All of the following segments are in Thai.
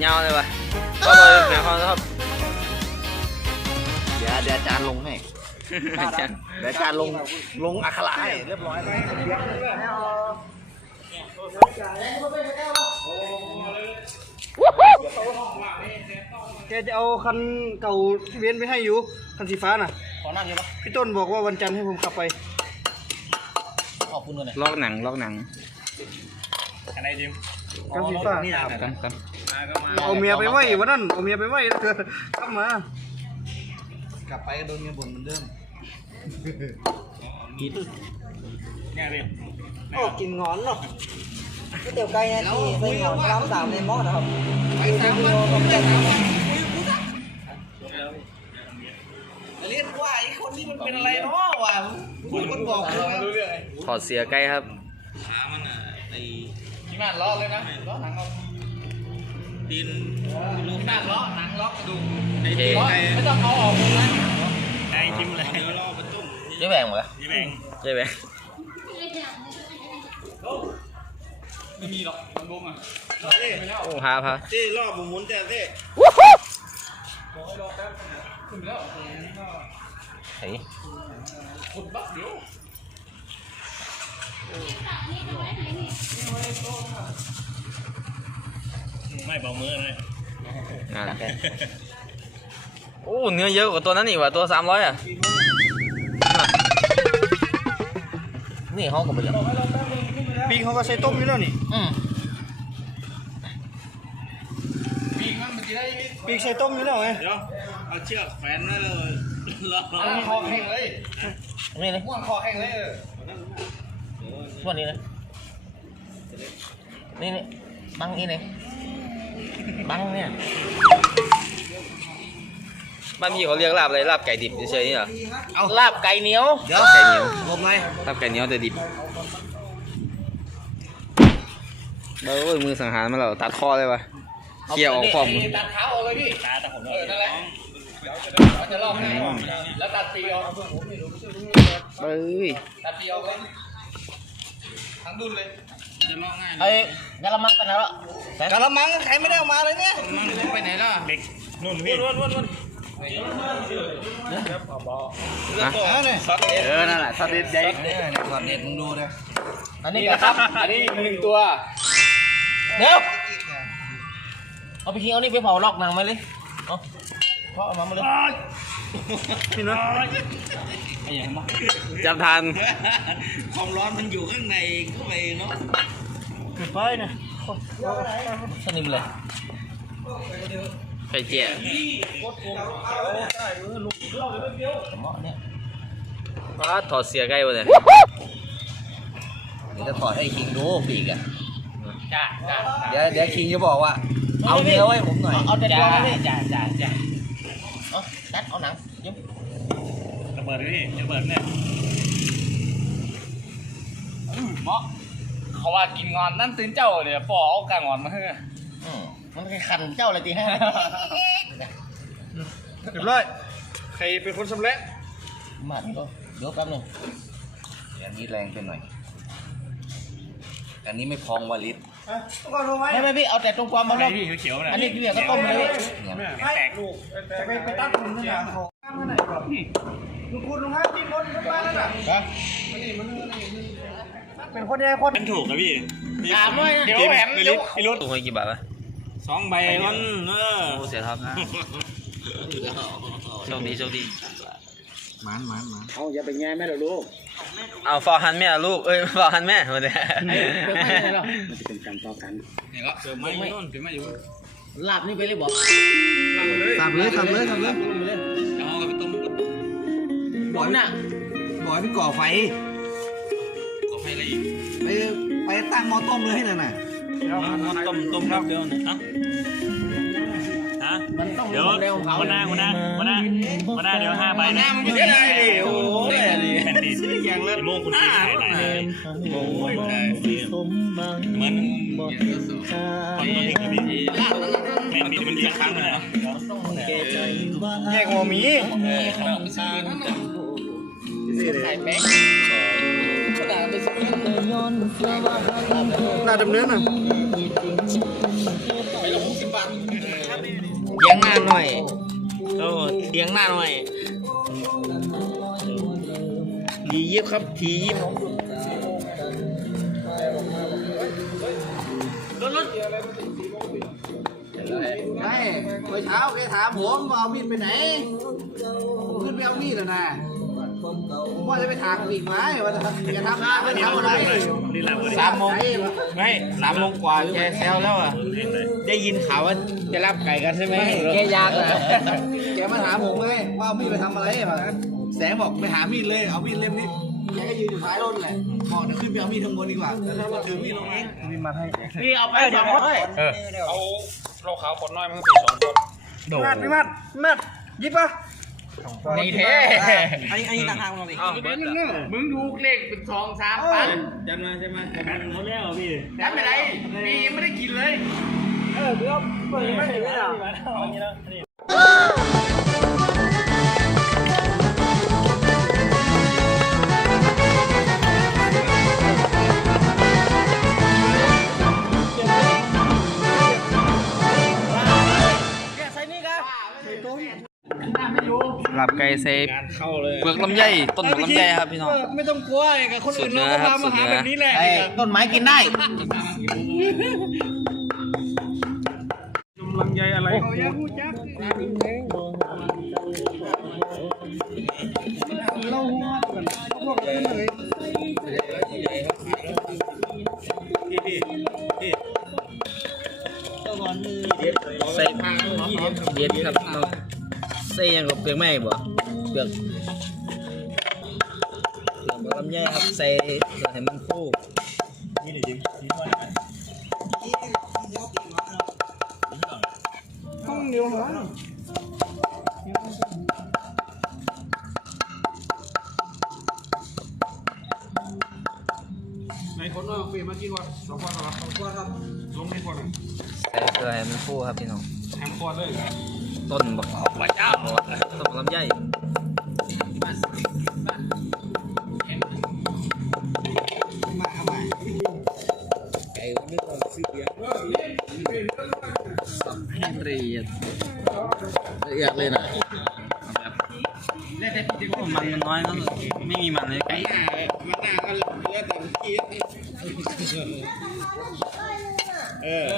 โคตรยาวเลยว่ะก็เลยแม่เขาครับเดี๋ยวเดี๋ยวอาจารย์ลงให้เดี๋ยวอาจารย์ลงลงอักขระให้เรียบร้อยแล้วแกจะเอาคันเก่าที่เว้นไปให้อยู่คันสีฟ้าน่ะ ขอนั่งอยู่ปะพี่ต้นบอกว่าวันจันทร์ให้ผมขับไปขอบคุณด้วยลอกหนังลอกหนังคันสีฟ้านี่นะครับกันกัน เอาเมียไปไว้วันนั้นเอาเมียไปไว้เธอกลับมากลับไปก็โดนเมียบ่นเหมือนเดิมโอ้กินงอนเนาะก๋วยเตี๋ยวไก่เนี่ยที่ใส่งอนร้านสามในหม้อนะครับไปสามวันผมจะทเรียกว่าไอ้คนนี้มันเป็นอะไรเนาะวะคุณคนบอกเลยว่าถอดเสียใกล้ครับพี่มานล้อเลยนะล้อหนังเอา ดินลูกหน้าล้อหนังล้อกระดูกโอเคไม่ต้องเอาออกเลยนะไอ้จิ้มเลยเจ๊แบ่งเหรอยี่แบงใช่ไหมไม่มีหรอกมันบงอะโอ้พาพาเต้รอบหมุนแต่เต้เฮ้ย ไม่เบามือเลยงานโอ้เนื้อเยอะกว่าตัวนั้นอีกว่ะตัวสามร้อยอะ นี่เขาก็ไปแล้วปีกเขาก็ใส่ต้มอยู่แล้วนี่อืมปีกใส่ต้มอยู่แล้วไงเดี๋ยวเอาเชือกแขวนไว้เลยรอคอแห้งเลยนี่เลยม้วนคอแห้งเลยส่วนนี้เลยนี่นี่บังนี่เลย บังเนี่ยบ้านพี่เขาเรียกลาบอะไรลาบไก่ดิบเฉยๆนี่เหรอเอาลาบไก่เหนียวเดี๋ยวไก่เหนียวลมไงลาบไก่เหนียวแต่ดิบโอ้ยมือสังหารมาแล้วตัดคอเลยว่ะเขี่ยออกคอมตัดเท้าออกเลยพี่ตาแต่ผมเออนั่นแหละมันจะลอกให้แล้วตัดปีออกเอ้ยตัดปีออกเลยทั้งดุนเลย จะลอกง่ายไอ้กะละมังไปไหนละกะละมังใครไม่ได้เอามาเลยเนี่ยมันไปไหนล่ะเด็กนู่นพี่วนวนวนนะเออนั่นแหละสเด็ดใหญ่เนี่ยสเด็ดมึงดูเลยอันนี้ครับ อันนี้หนึ่งตัว เดี๋ยว เอาไปทิ้งเอานี่ไปเผาลอกหนังมาเลยเอาเพราะเอามามาเลยพี่นะไอ้ยังบ้าจับทัน ความร้อนมันอยู่ข้างในก็ไปเนาะ เกิดไปนะสนิมเลยไก่เจี๊ยเหมาะเนี่ยป้าดถอดเสียใกล้มาเลยเดี๋ยวจะถอดให้คิงดูปีกอะจ้าจ้าเดี๋ยวเดี๋ยวคิงจะบอกว่า เอาเนื้อไว้ผมหน่อย เอาแต่ตัวนี่จ้าจ้าจ้าเอาตัดเอาหนังยิ้มระเบิดพี่ระเบิดเนี่ยเหมาะเขาว่ากินงอนนั่นตื่นเจ้าเนี่ยปอเอากางอนมาให้อืมมันคือขันเจ้าเลยตีห้าเรียบร้อยใครเป็นคนสำเร็จมาดก็เดี๋ยวแป๊บนึงอันนี้แรงไปหน่อย อันนี้ไม่พองวาลิตต้องการโทรไหมไม่ไม่พี่เอาแต่ตรงความมันอะไรเนาะพี่เขียวๆนะอันนี้พี่เบียร์ก็ต้มเลยพี่เนี่ยให้ลูกจะไปไปตั้งคุณที่ไหนเขาข้ามไปไหนก่อนลุงคุณลุงฮะที่รถรถบ้านนั่นน่ะฮะ เป็นคนแย่คนมันถูกนะพี่ถามด้วยนะเดี๋ยวแหมพี่รุดพี่รุดถูกไปกี่บาทวะสองใบมันเออโอ้เสียท็อปโชคดีโชคดีมันมันมันเอาอย่าไปแง่แม่หรอลูกเอาฟอร์ฮันแม่ลูกเอ้ยฟอร์ฮันแม่มาเนี่ยมันจะเป็นการต่อกันเนี่ยก็เกิดไม่นู่นเกิดไม่อยู่ลาบนี่ไปเลยบอกทำเลยทำเลยทำเลยจะเอาไปต้มบอยน่ะบอยพี่ก่อไฟ ไปตั้งหม้อต้มเลยนั่นน่ะมันต้มต้มครับเดี๋ยวนะฮะฮะมันต้องเดี๋ยวเร็วของเขาวันหน้าวันหน้าวันหน้าวันหน้าเดี๋ยวห้าใบนะเสียดายดิโอ้ยแผ่นดินอย่างละโมงคุณพี่ได้หลายเลยโอ้ยเหมือนคนนี้แม่นดีมันเลี้ยงครั้งเลยนะแยกหัวหมีใส่แป้งห น้าดำเนินน่ะไปลงสิบบาทเลี้ยงหน้าหน่อยโอ้เลี้ยงหน้าหน่อย ทียิบครับ ทียิบรถรถไม่เมื่อเช้าแกถามผมว่าเอามีดไปไหนผมขึ้นไปเอามีดแล้วนะ ผมว่าจะไปถามอีกไหมว่าจะจะทำอะไรทำอะไรนี่แหละสามโมงไม่สามโมงกว่าแกแซวแล้วอะได้ยินข่าวว่าจะรับไก่กันใช่ไหมแกยากอะแกมาถามผมไงว่าเอามีดไปทำอะไรวะแสงบอกไปหามีดเลยเอามีดเล่มนี้แกก็ยืนอยู่ท้ายรถแหละบอกเดี๋ยวขึ้นไปเอามีดข้างบนดีกว่าแล้วเราถือมีดลงเองพี่เอาไปสองคนเอาเราขาวคนน้อยมันก็ติดสองคนมัดพี่มัดมัดยิบปะ นี่เท่ อันนี้อันนี้ต่างหากเราอีกมึงดูเลขเป็นสองสามพันจะมาจะมาจะมาเขาแล้วพี่แต่ไม่ได้ปีไม่ได้กินเลย หลับไก่เซฟเข้าเลยเปลือกลำไยต้นเปลือกลำไยครับพี่น้องไม่ต้องกลัวกับคนสุอื่ดนเนื้เราอก็ครับพาสุมาดหาเนื้แบอบนี้แหละไอ้ต้นไม้กินได้ลำไยอะไร เปลือกไม้บ่เปลือกเปลือกลำไยครับใส่เพื่อให้มันคู่นี่เลยจริงนี่ว่าในคนน้อยเปลี่ยนมากี่วันสองวันครับสองวันครับลงในคนใส่เพื่อให้มันฟูครับพี่น้องแทงคอเลยต้นบัก ลือแต่กี้เออ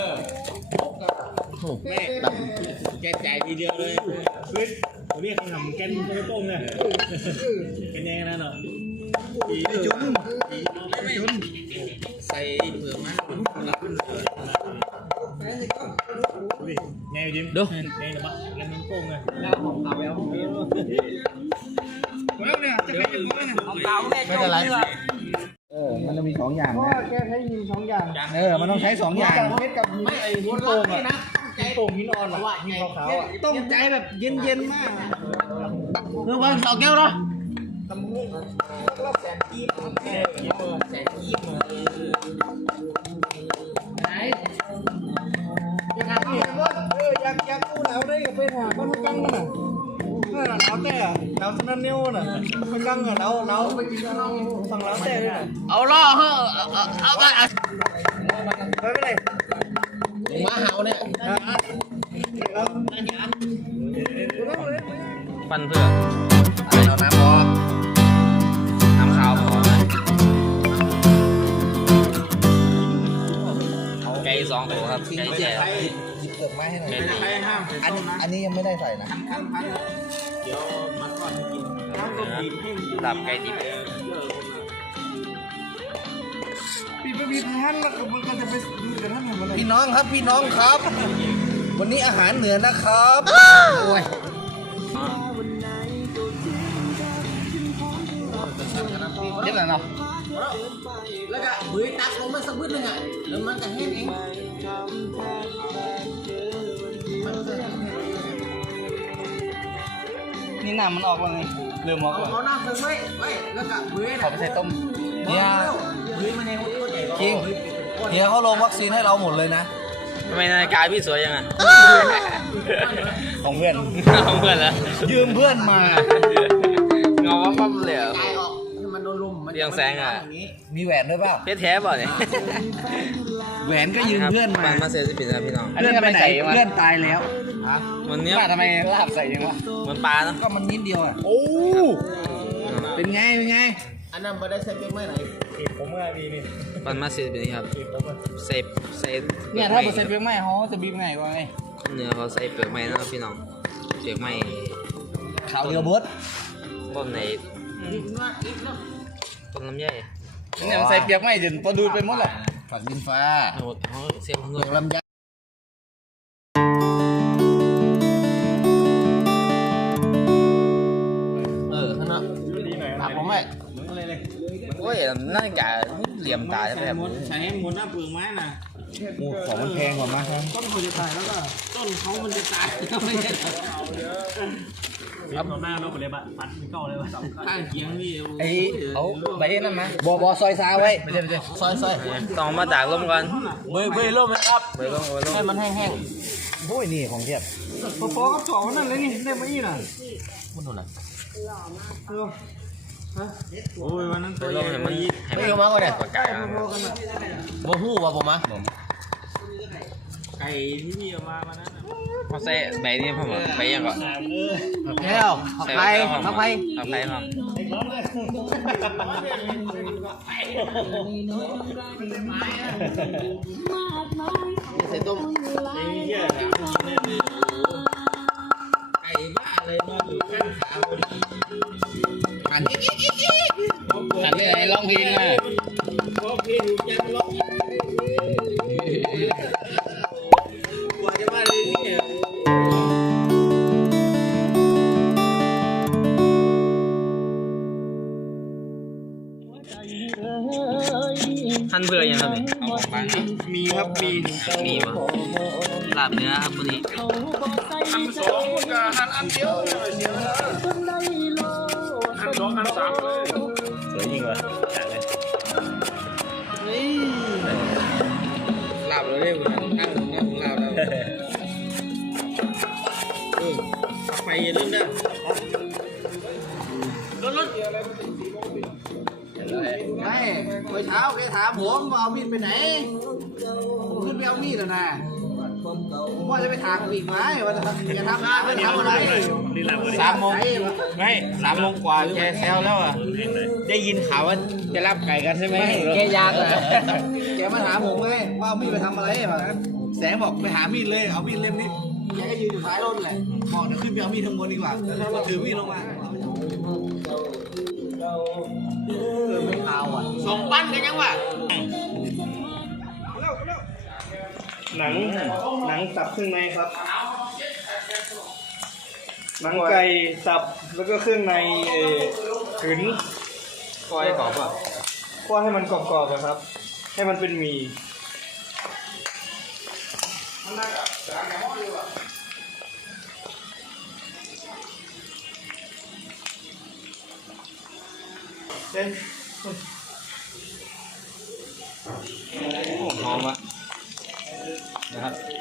แม่แบบแกจ่ายทีเดียวเลยเขาเรียกขนมแกนโต้ต้มเนี่ยเป็นยังไงนะเนาะจุ้มไม่จุ้มใส่เปลือกมันหลับไงยิ้มดูไงนะบ้าแล้วมันโต้งไงเตาแล้วของเตาเนี่ยจะเป็นยังไงเนี่ยไม่เป็นไรเออ มันต้องมีสองอย่างนะแกใช้ยิงสองอย่างเออ มันต้องใช้สองอย่างเพชรกับไม่ไอ้หินโป่งอะหินโป่งหินอ่อนหรอหินขาวๆอะต้องใจแบบเย็นๆมากเออวันเสาร์แก้วเนาะเอออยากอยากกู้หนาวได้ไปหาบ้านพักกังน่ะเออหนาวแต่ห นาวสนั่นเนียวน่ะพักกังอะหนาวหนาวไปกินข้าวฝั่งหนาวแต่ด้ยน่ะเอาล่อเฮ้เอาเอาไปไม่เป็นไรมาเห่าเนี่ยฟันเพื่อเอาน้ำพอน้ำขาวพอนะไก่สองตัวครับไก่แจ่หยิบเปลือกไม้ให้ห น่อยไก่ตีอันอันนี้ยังไม่ได้ใส่นะดับไก่ดิบปีไปปีท่านแล้วก็มันก็จะไปดูแต่ท่านเห็นมันเลยพี่น้องครับพี่น้องครับ วันนี้อาหารเหนือนะครับโอ้ยเรียบร้อยเนาะแล้วก็เฮ้ยตักลงมาสักพื้นหนึงอะแล้วมันจะแห้งเองมันี่ น้ำมันออกแล้วไงเริ่มออกเอาแล้วเอาน้ำใส่ไว้ไว้แล้วก็เฮ้ยขอไปใส่ต้มเนี่ยเฮ้ยมันเองตัวใหญ่จริงเฮียเขาลงวัคซีนให้เราหมดเลยนะทำไมนาฬิกาพี่สวยยังอะของเพื่อนเอาเพื่อนแล้วยืมเพื่อนมาเงาปั๊บเลยเหรอตายออกให้มันโดนลมมันเรียงแสงอะมีแหวนด้วยเปล่าเพชรแท้เปล่าเนี่ยแหวนก็ยืมเพื่อนมาปั่นมาเซซิปิดนะพี่น้องเพื่อนไปไหนเพื่อนตายแล้ว มันเนี้ยว่าทำไมลาบใส่ยังวะเหมือนปลาเนาะก็มันนิดเดียวอะโอ้เป็นไงเป็นไงอันนั้นไม่ได้ใส่เป็นไม่ไหนปั่นมาเซซิปิดครับเซฟเซฟเนี่ยถ้าเปอร์เซ็นต์เป็นไม่เขาจะบีบไงวะไงเนื้อเขาใส่เปลือกไม้เนาะพี่น้องเปลือกไม้ข่าวเรือบดต้นไหนต้นลำไยเนี่ยใส่เปียกไม่จนพอดูดไปหมดหรอกฝักดินฟ้าเอาเขาเสียบเปเงลือกลำไย นั่นกะเหลี่ยมตาจะแบบใช้หมดหน้าเปลือกไม้น่ะของมันแพงกว่ามาครับต้นเขามันจะตายไม่ใช่ครับหน้าเราไปเลยบะปัดไม่เข้าเลยบะข้างเคียงนี่ไอ้เอาใบนั่นมาบอบอซอยซาไว้ไม่ใช่ไม่ใช่ซอยซอยต้องมาจากลมก่อนเบยเบยร่มเลยครับไปลมไปลมให้มันแห้งโอ้ยนี่ของเทียบพอๆกับสองนั่นเลยนี่ได้มาอีน่ะๆมันโดนอะไร โอ้ยวันนั้นตัวใหญ่มันให้ไม่มันยอมมาก่อนเนี่ยปากกายมาโมหูว่ะผมอะไก่ที่พี่เอามาวันนั้นเขาใส่ใบนี้ผมอะใบยังก่อนแก้วใส่ไข่ข้าวข้าวไข่ข้าวไข่ครับใส่ต้มไอ้เหี้ยไก่บ้าเลยนอนอยู่ข้างขาพอดีหันหั นนี่ ไปอย่าลืมนะไม่เมื่อเช้าแกถามผมว่าเอามีดไปไหนผมขึ้นไปเอามีดแล้วนะผมว่าจะไปถางปีกไม้ว่าจะจะทำอะไรไม่ทำอะไรสามโมงไม่สามโมงกว่าแกแซวแล้วอะได้ยินข่าวว่าจะรับไก่กันใช่ไหมแกยากอะแกมาถามผมไงว่าเอามีดไปทำอะไรวะแสงบอกไปหามีดเลยเอามีดเล่มนี้ แกก็ยืนอยู่ท้ายรถแหละบอกเดี๋ยวขึ้นไปเอามีดข้างบนดีกว่าแล้วก็ถือมีดลงมาสองปั้นกันยังวะหนังหนังสับเครื่องในครับ หนังไก่สับแล้วก็เครื่องในเออขืนก้อยกรอบป่ะก็ให้มันกรอบๆอะครับ ให้มันเป็นหมี่ เส้นหอมอะนะครับ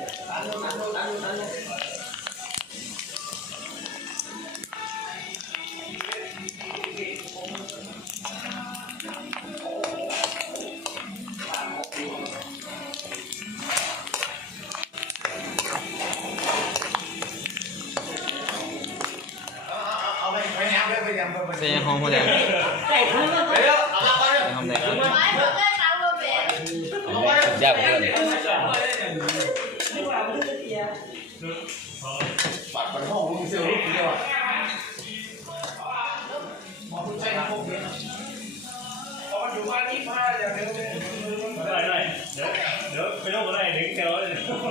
ค่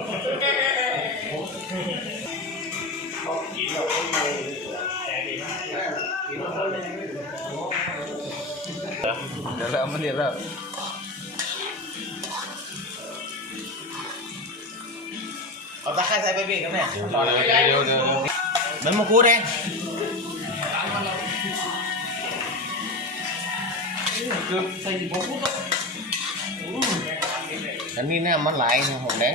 ร้อยเลยเดี๋ยวแล้วมันเรียบแล้วเอาตะไคร้ใส่ไปเบรกกันเนี่ยตอนนี้เดี๋ยวเดี๋ยวมันมาคูดเองอันนี้เนี่ยมันหลายหอมแดง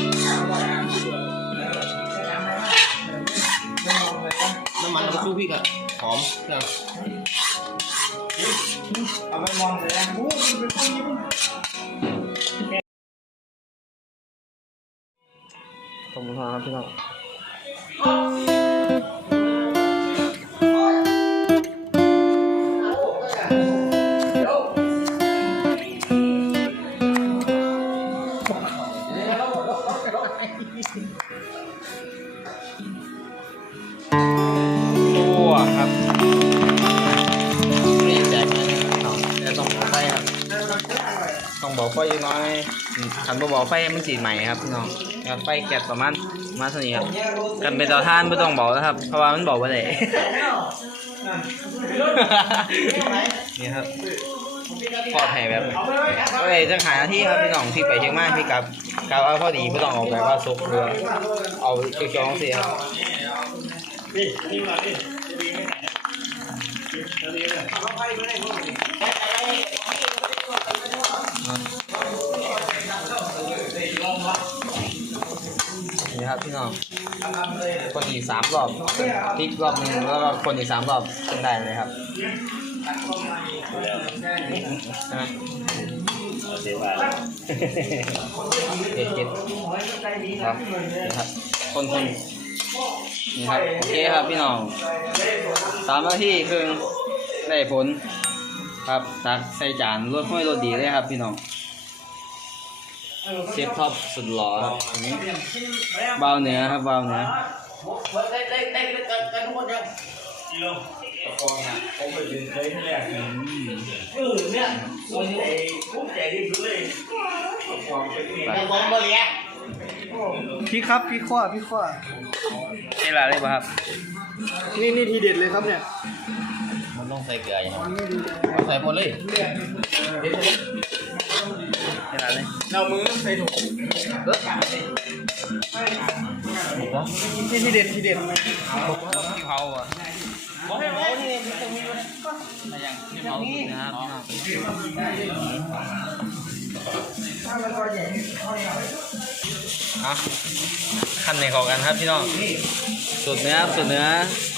ำมันเราสู้พี่กับหอมเครื่อง บอกไฟมันสีใหม่ครับพี่น้องแไฟแก๊สประมาณมาณเท่านี้ครับกันเป็นเตาถ่านไม่ต้องบอกนะครับ เพราะว่ามันบอกว่าไหนนี่ครับพอดให้แบบโอ้ยจะหาหน้าที่ครับพี่น้องที่ไปเชียงใหม่พี่กับกับเอาพอดีไม่ต้องเอาแบบว่าสุกเรือเอาเกี่ยวๆสิครับนี่นี่มาดี พี่น้อง คนอีกสามรอบพลิกรอบหนึงแล้วก็คนอีกสามรอบเป็นได้เลยครับใช่ไหมเสียว่าเจ็ดเจ็ดครับครับ คนคนนี่ครับโอเคครับพี่น้องสามนาทีครึ่งได้ผล ครับตักใส่จานรสห้อยรสดีเลยครับพี่น้อง เชฟท็อปสุดหล่อครับอันนี้เบาเนื้อครับเบาเนื้อได้ได้ได้ได้กันทุกคนยังกิโลตะกองอะผมไปยืนเคยที่แรกเนี่ยเออเนี่ยผมใจผมใจที่สุดเลยตะกองไปที่นี่แต่ผมบริแกพี่ครับพี่ข้อพี่ข้อนี่ละเลยป่ะครับ นี่นี่ทีเด็ดเลยครับเนี่ย มันต้องใส่เกลืออย่างใส่หมดเลยนี่ละเลย เรามือใส่ถุงนี่ที่เด็ดที่เด็ดบอกว่าพี่เผาอะบอกให้เผานี่มันต้องมีอะไรอย่างที่เผาสุดนะครับพี่น้องอะขั้นในของกันครับพี่น้องสูตรเนื้อสูตรเนื้อ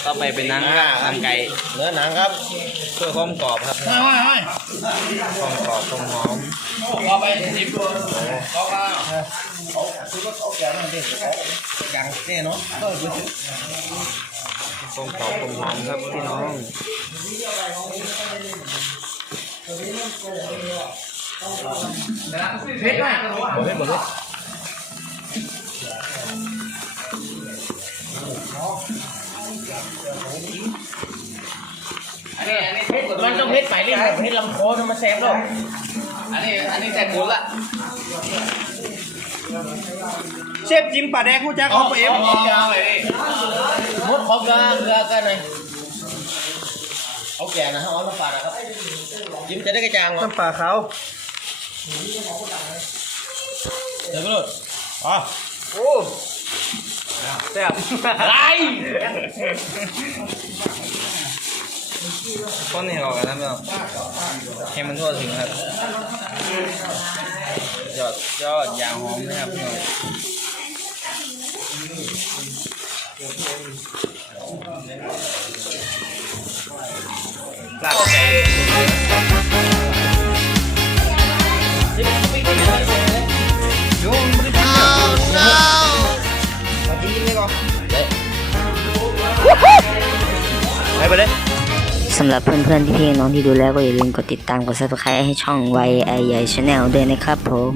ต่อไปเป็นหนังครับหนังไก่เนื้อหนังครับ เพื่อความกรอบครับความกรอบความหอมเอาไปสิบตัวเอามาอย่างแน่เนาะความกรอบความหอมครับพี่น้องเพชรไหมหมดเลย หมดเลยมันต้องเพชรไปเรื่อยเพชรลำโพงมันแซมหรอกอันนี้อันนี้แต่หมูละเชฟจิมป่าแดงผู้จ้าของเอ็มเอาเอาไอ้นี่มดของเกลือเกลือกันหน่อยเอาแก่นะฮะเอาน้ำปลานะครับยิ้มจะได้กระจ่างวะน้ำปลาขาวเดี๋ยวไปโหลดอ๋อโอ้แซ่บไร คนให้ออกกันนะพี่น้องให้มันทั่วถึงค สำหรับเพื่อนๆที่พี่น้องที่ดูแล้วก็อย่าลืมกดติดตามกด subscribe ให้ช่อง y i ใหญ่ Channel ด้วยนะครับผม